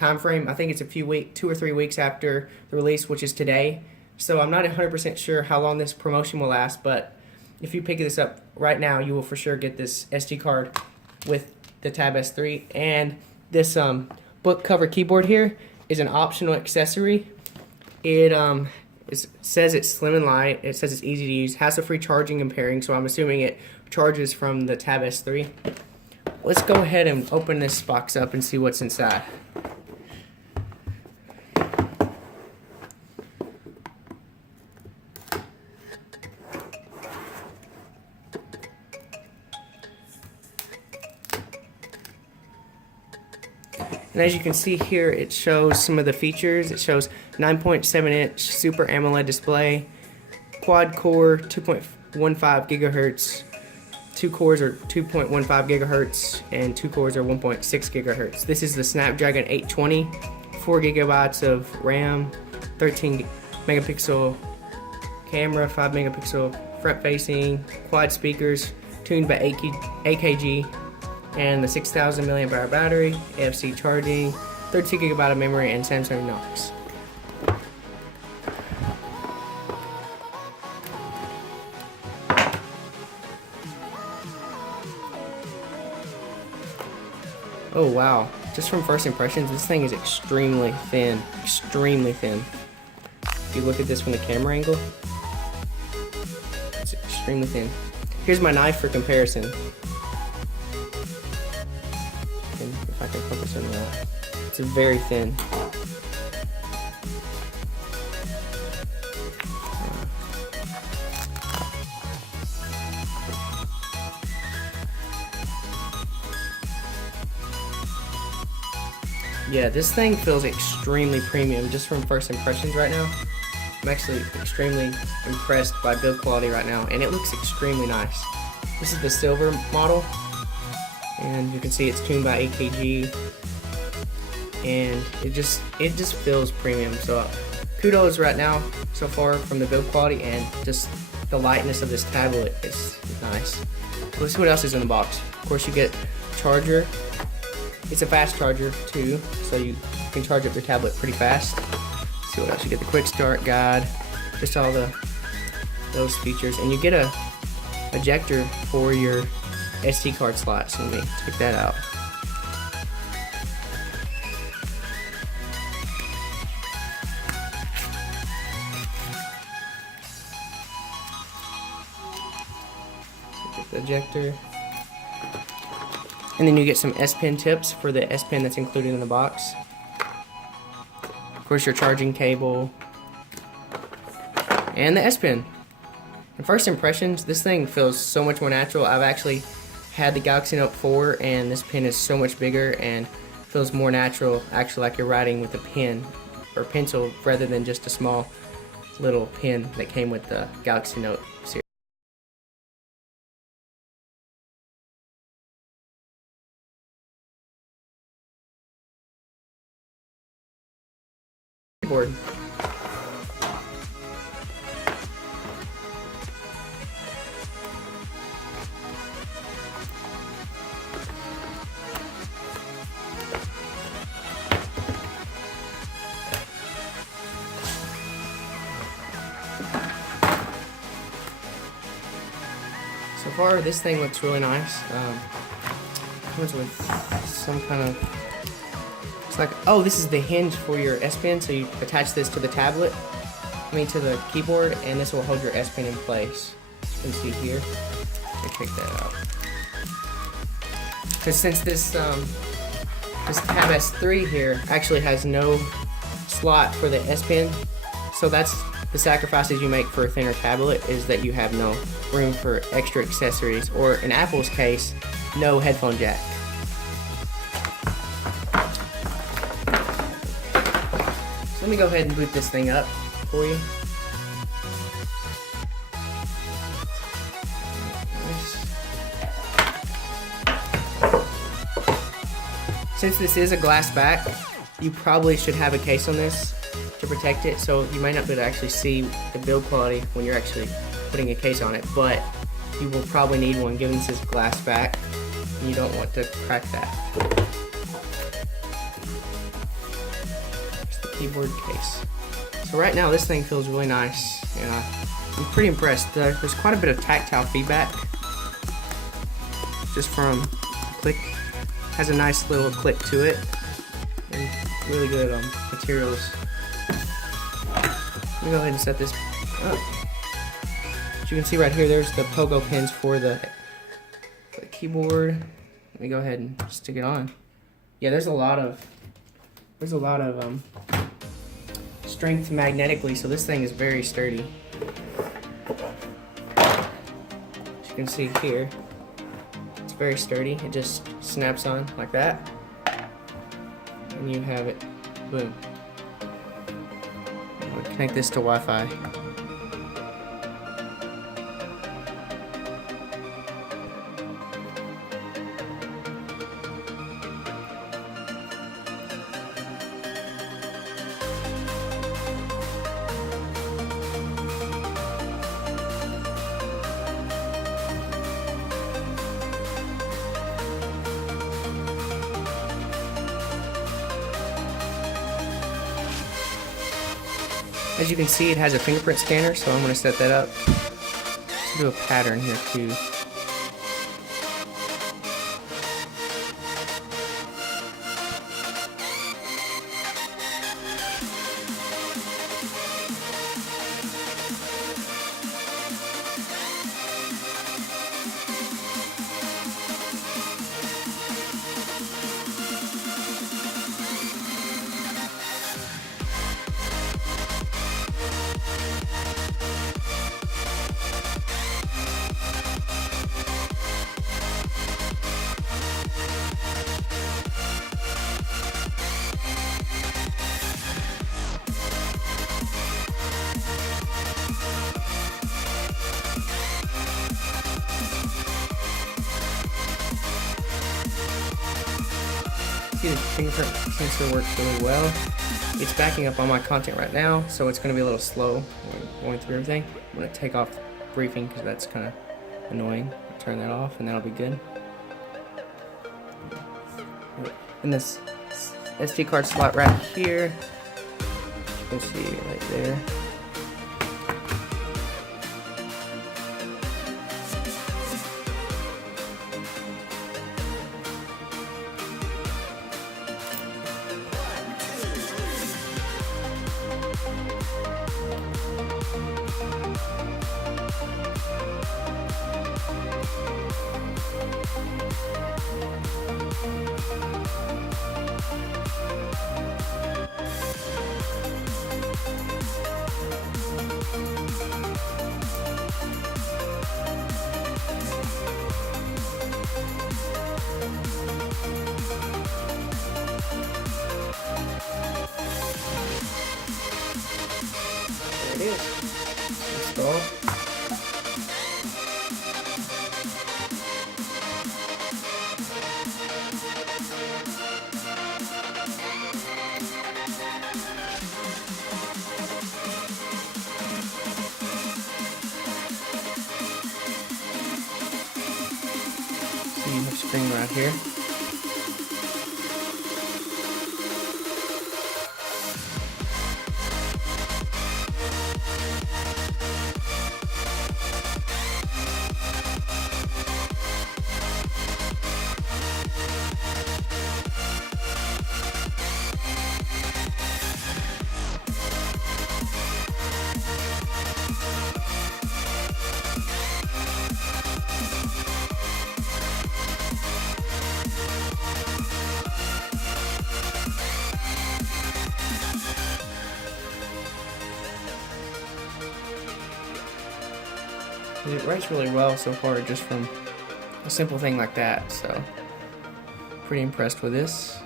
time frame. I think it's 2 or 3 weeks after the release, which is today. So I'm not 100% sure how long this promotion will last, but if you pick this up right now, you will for sure get this SD card with the Tab S3. And this book cover keyboard here is an optional accessory. It says it's slim and light. It says it's easy to use. Hassle-free charging and pairing, so I'm assuming it charges from the Tab S3. Let's go ahead and open this box up and see what's inside. And as you can see here, it shows some of the features. It shows 9.7-inch Super AMOLED display, quad-core 2.15 gigahertz, 2 cores are 2.15 gigahertz, and 2 cores are 1.6 gigahertz. This is the Snapdragon 820, 4 gigabytes of RAM, 13 megapixel camera, 5 megapixel front-facing, quad speakers, tuned by AKG, and the 6,000 milliamp hour battery, NFC charging, 32 gigabyte of memory, and Samsung Knox. Oh wow, just from first impressions, this thing is extremely thin, extremely thin. If you look at this from the camera angle, it's extremely thin. Here's my knife for comparison. If I can focus on that, it's very thin. Yeah, this thing feels extremely premium just from first impressions right now. I'm actually extremely impressed by build quality right now, and it looks extremely nice. This is the silver model, and you can see it's tuned by AKG, and it just feels premium. So kudos right now so far from the build quality, and just the lightness of this tablet is nice. Let's see what else is in the box. Of course, you get a charger. It's a fast charger too, so you can charge up your tablet pretty fast. Let's see what else. You get the quick start guide, just all those features, and you get a ejector for your SD card slot. So let me take that out. Get the ejector. And then you get some S Pen tips for the S Pen that's included in the box. Of course, your charging cable and the S Pen. In first impressions, this thing feels so much more natural. I've actually had the Galaxy Note 4, and this pen is so much bigger and feels more natural, actually like you're writing with a pen or pencil rather than just a small little pen that came with the Galaxy Note series. Board. So far, this thing looks really nice. Comes with some kind of. It's like, oh, this is the hinge for your S Pen, so you attach this to the tablet, to the keyboard, and this will hold your S Pen in place. As you can see here. Let me take that out. Because since this Tab S3 here actually has no slot for the S Pen, so that's the sacrifices you make for a thinner tablet, is that you have no room for extra accessories, or in Apple's case, no headphone jack. So let me go ahead and boot this thing up for you. Since this is a glass back, you probably should have a case on this to protect it, so you might not be able to actually see the build quality when you're actually putting a case on it, but you will probably need one given this is glass back, and you don't want to crack that. keyboard case. So right now this thing feels really nice, and I'm pretty impressed. There's quite a bit of tactile feedback just from click. Has a nice little click to it, and really good materials. Let me go ahead and set this up. As you can see right here, there's the pogo pins for the keyboard. Let me go ahead and stick it on. Yeah, there's a lot of strength magnetically, so this thing is very sturdy. As you can see here, it's very sturdy. It just snaps on like that, and you have it. Boom. I'm gonna connect this to Wi-Fi. As you can see, it has a fingerprint scanner, so I'm going to set that up. Let's do a pattern here too. See, the fingerprint sensor works really well. It's backing up all my content right now, so it's going to be a little slow going through everything. I'm going to take off briefing because that's kind of annoying. Turn that off and that'll be good. And this SD card slot right here, you can see right there. There it is. Install. So you have spring right here. It writes really well so far, just from a simple thing like that, so pretty impressed with this.